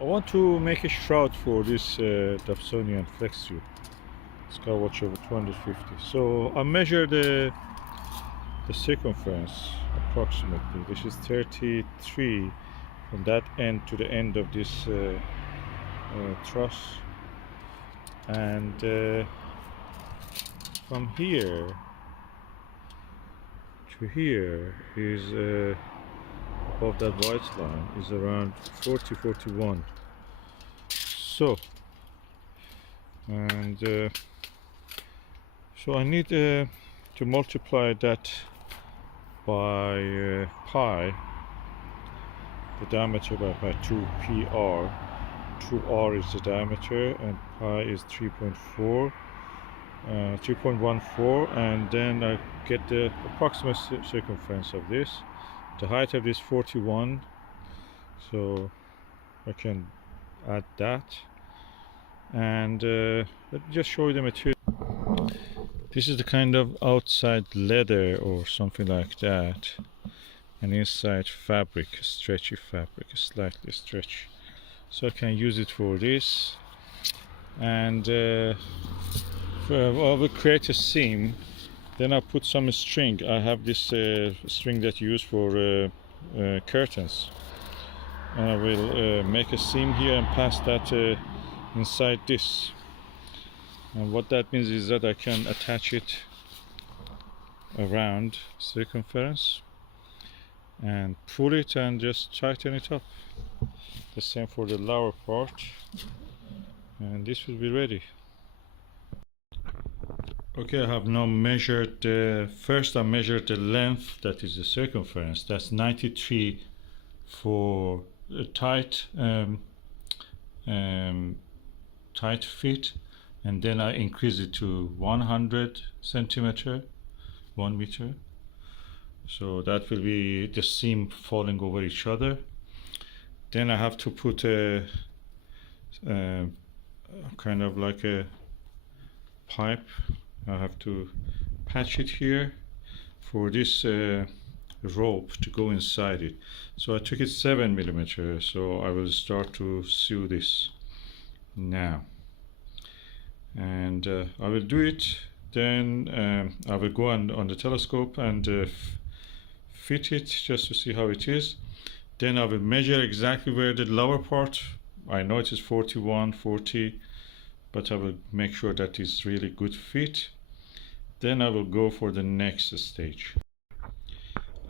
I want to make a shroud for this Dobsonian Flextube Skywatcher 250. So I measured the circumference approximately. This is 33 from that end to the end of this truss, and from here to here is above that white line is around 41. So and so I need to multiply that by pi, the diameter by 2pr. 2r is the diameter and pi is 3.4, 3.14, and then I get the approximate circumference of this. The height of this 41, so I can add that. And let me just show you the material. This is the kind of outside leather or something like that, and inside fabric, stretchy fabric, slightly stretchy. So I can use it for this, and I will create a seam. Then I put some string. I have this string that you use for curtains, and I will make a seam here and pass that inside this. And what that means is that I can attach it around circumference and pull it and just tighten it up. The same for the lower part, and this will be ready. Okay, I have now measured first I measured the length, that is the circumference, that's 93 for a tight tight fit, and then I increase it to 100 centimeter, 1 meter. So that will be the seam falling over each other. Then I have to put a kind of like a pipe. I have to patch it here for this rope to go inside it. So I took it 7 millimeter. So I will start to sew this now, and I will do it. Then I will go on the telescope and fit it just to see how it is. Then I will measure exactly where the lower part, I know it is 41, 40, but I will make sure that it's really good fit. Then I will go for the next stage.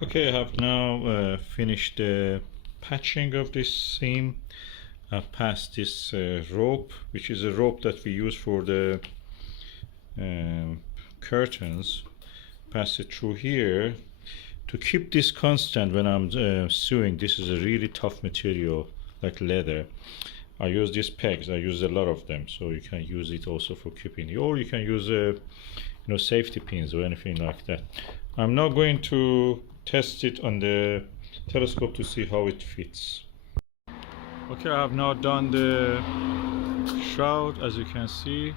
Okay, I have now finished the patching of this seam. I've passed this rope, which is a rope that we use for the curtains. Pass it through here. To keep this constant when I'm sewing, this is a really tough material like leather. I use these pegs. I use a lot of them, so you can use it also for keeping it, or you can use safety pins or anything like that. I'm now going to test it on the telescope to see how it fits. Okay, I have now done the shroud. As you can see,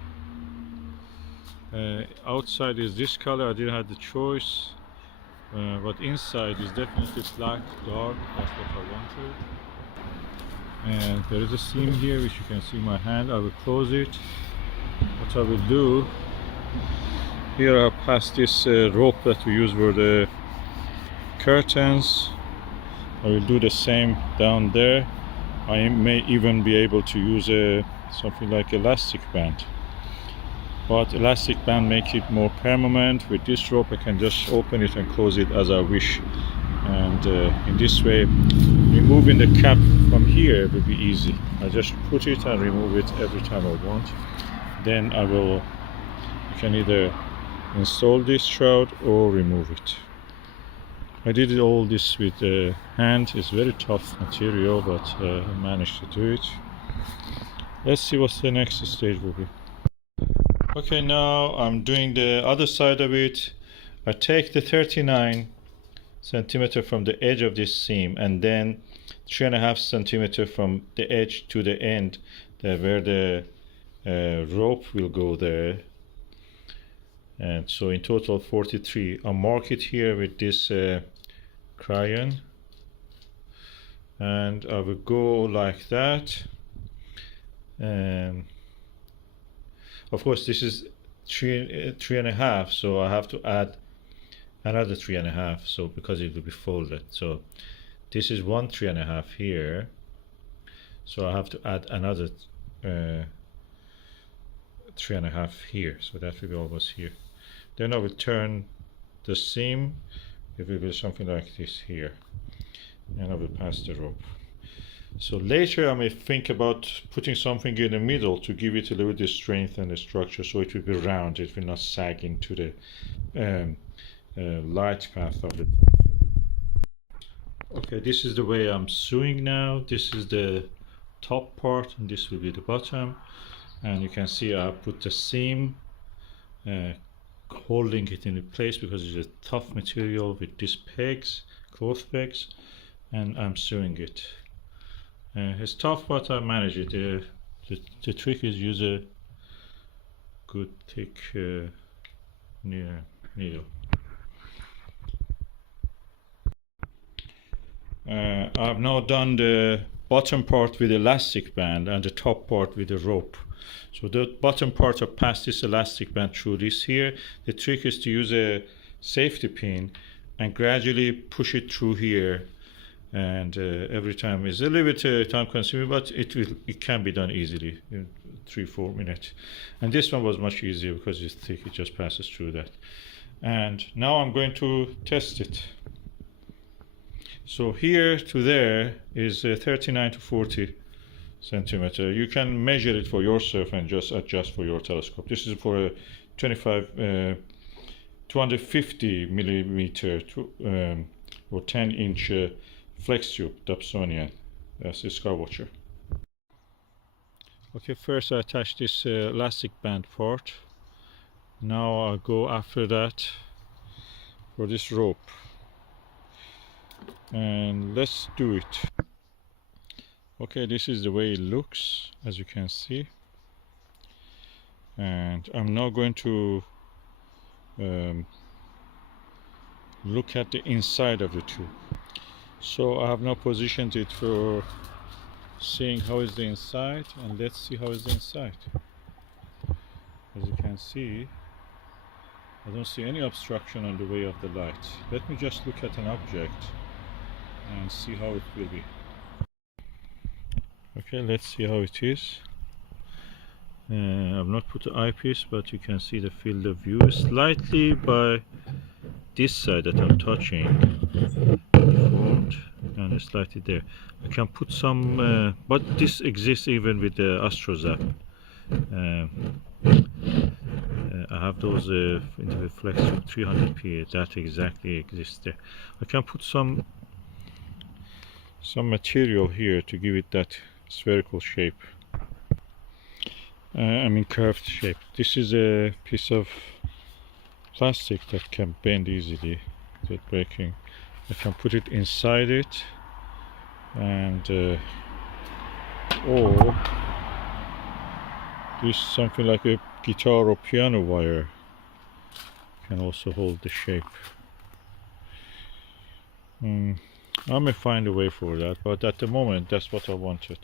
outside is this color. I didn't have the choice. But inside is definitely black, dark. That's what I wanted. And there is a seam here, which you can see in my hand. I will close it. What I will do, here I pass this rope that we use for the curtains. I will do the same down there. I may even be able to use something like elastic band. But elastic band makes it more permanent. With this rope I can just open it and close it as I wish, and in this way removing the cap from here will be easy. I just put it and remove it every time I want. Then you can either install this shroud or remove it. I did all this with hand. It's very tough material, but I managed to do it. Let's see what the next stage will be. Okay, now I'm doing the other side of it. I take the 39 centimeter from the edge of this seam, and then 3.5 centimeter from the edge to the end, where the rope will go there. And so in total 43. I'll mark it here with this crayon, and I will go like that. Of course this is three and a half, so I have to add another 3.5, so because it will be folded. So this is 1 3.5 here, so I have to add another 3.5 here, so that will be almost here. Then I will turn the seam, it will be something like this here, and I will pass the rope. So later I may think about putting something in the middle to give it a little bit of strength and the structure, so it will be round, it will not sag into the light path of the. Okay, this is the way I'm sewing now. This is the top part and this will be the bottom, and you can see I put the seam holding it in place because it's a tough material with these pegs, cloth pegs, and I'm sewing it. It's tough, but I manage it. The trick is use a good thick needle. I've now done the bottom part with elastic band and the top part with the rope. So the bottom part I pass this elastic band through this here. The trick is to use a safety pin and gradually push it through here, and every time is a little bit time consuming, but it can be done easily in 3-4 minutes. And this one was much easier because it's thick, it just passes through that. And now I'm going to test it. So here to there is 39 to 40 centimeter. You can measure it for yourself and just adjust for your telescope. This is for a 250 millimeter or 10-inch Flextube Dobsonian. That's the Skywatcher. Okay, first I attach this elastic band part. Now I'll go after that for this rope. And let's do it. Okay, this is the way it looks, as you can see. And I'm now going to look at the inside of the tube. So I have now positioned it for seeing how is the inside, and let's see how is the inside. As you can see, I don't see any obstruction on the way of the light. Let me just look at an object and see how it will be. Okay, let's see how it is. I've not put the eyepiece, but you can see the field of view slightly by this side that I'm touching deformed, and slightly there. I can put some, but this exists even with the AstroZap. I have those in the Flextube 350P. That exactly exists there. I can put some material here to give it that spherical shape. I mean curved shape. This is a piece of plastic that can bend easily without breaking. I can put it inside it, and or this something like a guitar or piano wire can also hold the shape. I may find a way for that, but at the moment that's what I wanted.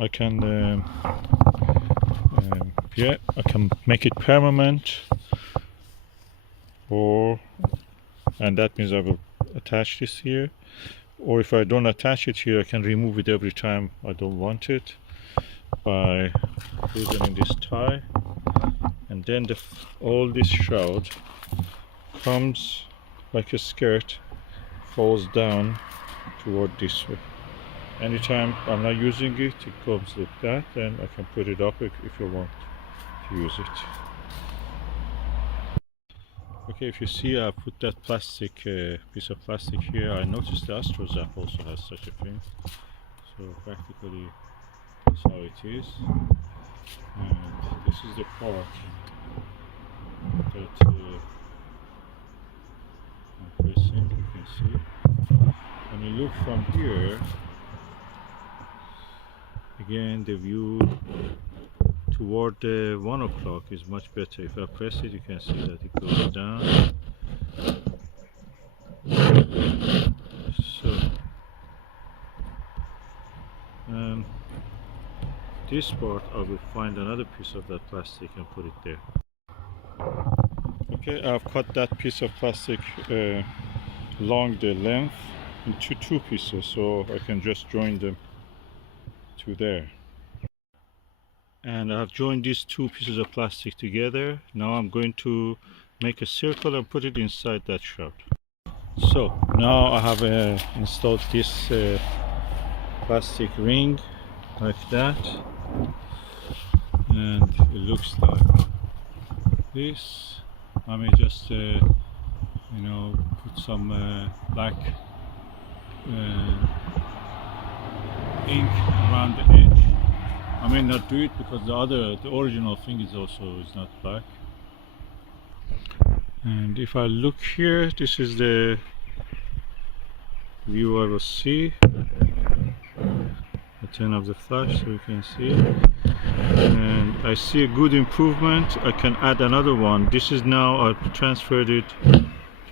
I can yeah, I can make it permanent, and that means I will attach this here, or if I don't attach it here, I can remove it every time I don't want it by loosening this tie, and then all this shroud comes like a skirt, falls down toward this way. Anytime I'm not using it, it comes like that, and I can put it up if I want to use it. Okay, if you see, I put that plastic piece of plastic here. I noticed the AstroZap also has such a thing. So practically that's how it is. And this is the part that I'm pressing, you can see. When you look from here, again the view toward the 1 o'clock is much better. If I press it, you can see that it goes down. and this part I will find another piece of that plastic and put it there. Okay, I've cut that piece of plastic along the length into two pieces, so I can just join them to there. And I've joined these two pieces of plastic together. Now I'm going to make a circle and put it inside that shroud. So now I have installed this plastic ring like that, and it looks like this. I may just you know, put some black ink around the edge. I may not do it because the original thing is not black. And if I look here, this is the view I will see. I turn off the flash so you can see, and I see a good improvement. I can add another one. This is now, I've transferred it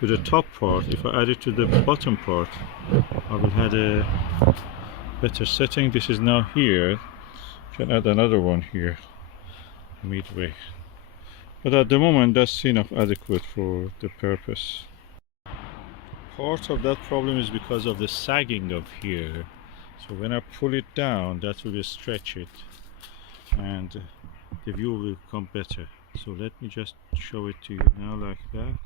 to the top part. If I add it to the bottom part, I will have a better setting. This is now here. I can add another one here midway, but at the moment that's enough adequate for the purpose. Part of that problem is because of the sagging of here. So when I pull it down, that will stretch it and the view will become better. So let me just show it to you now like that.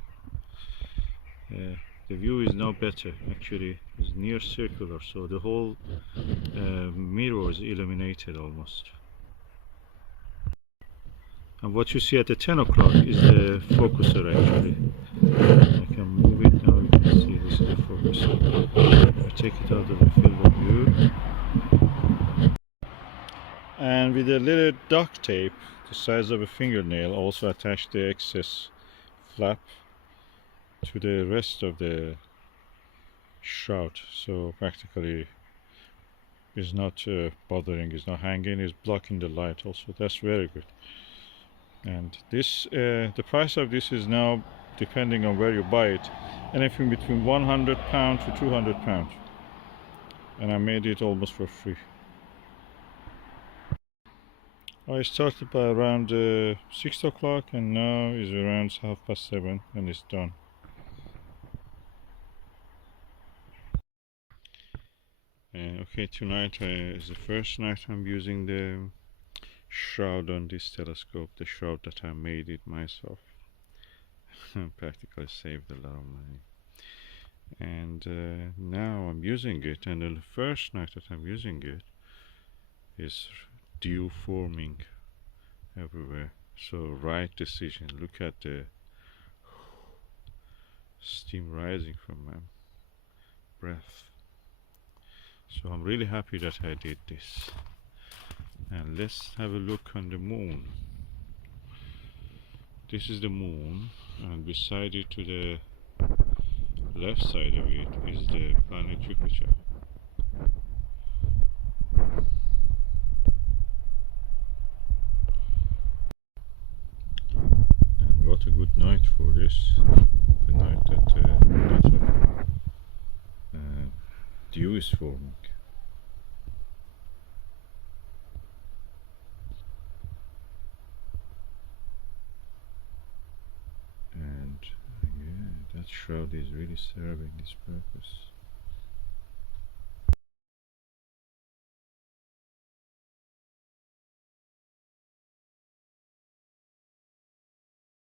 The view is now better. Actually it's near circular, so the whole mirror is illuminated almost. And what you see at the 10 o'clock is the focuser actually. I can move it now, you can see this is the focuser. I take it out of the field of view. And with a little duct tape the size of a fingernail, also attach the excess flap to the rest of the shroud, so practically it's not bothering, it's not hanging, it's blocking the light also. That's very good. And this the price of this is now, depending on where you buy it, anything between £100 to £200, and I made it almost for free. I started by around 6 o'clock and now is around 7:30 and it's done. Okay, tonight is the first night I'm using the shroud on this telescope, the shroud that I made it myself. Practically saved a lot of money. And now I'm using it, and the first night that I'm using it is dew forming everywhere. So right decision. Look at the steam rising from my breath. So I'm really happy that I did this. And let's have a look on the moon. This is the moon, and beside it to the left side of it is the planet Jupiter. And what a good night for this. The night that lots of dew is forming. And yeah, that shroud is really serving its purpose.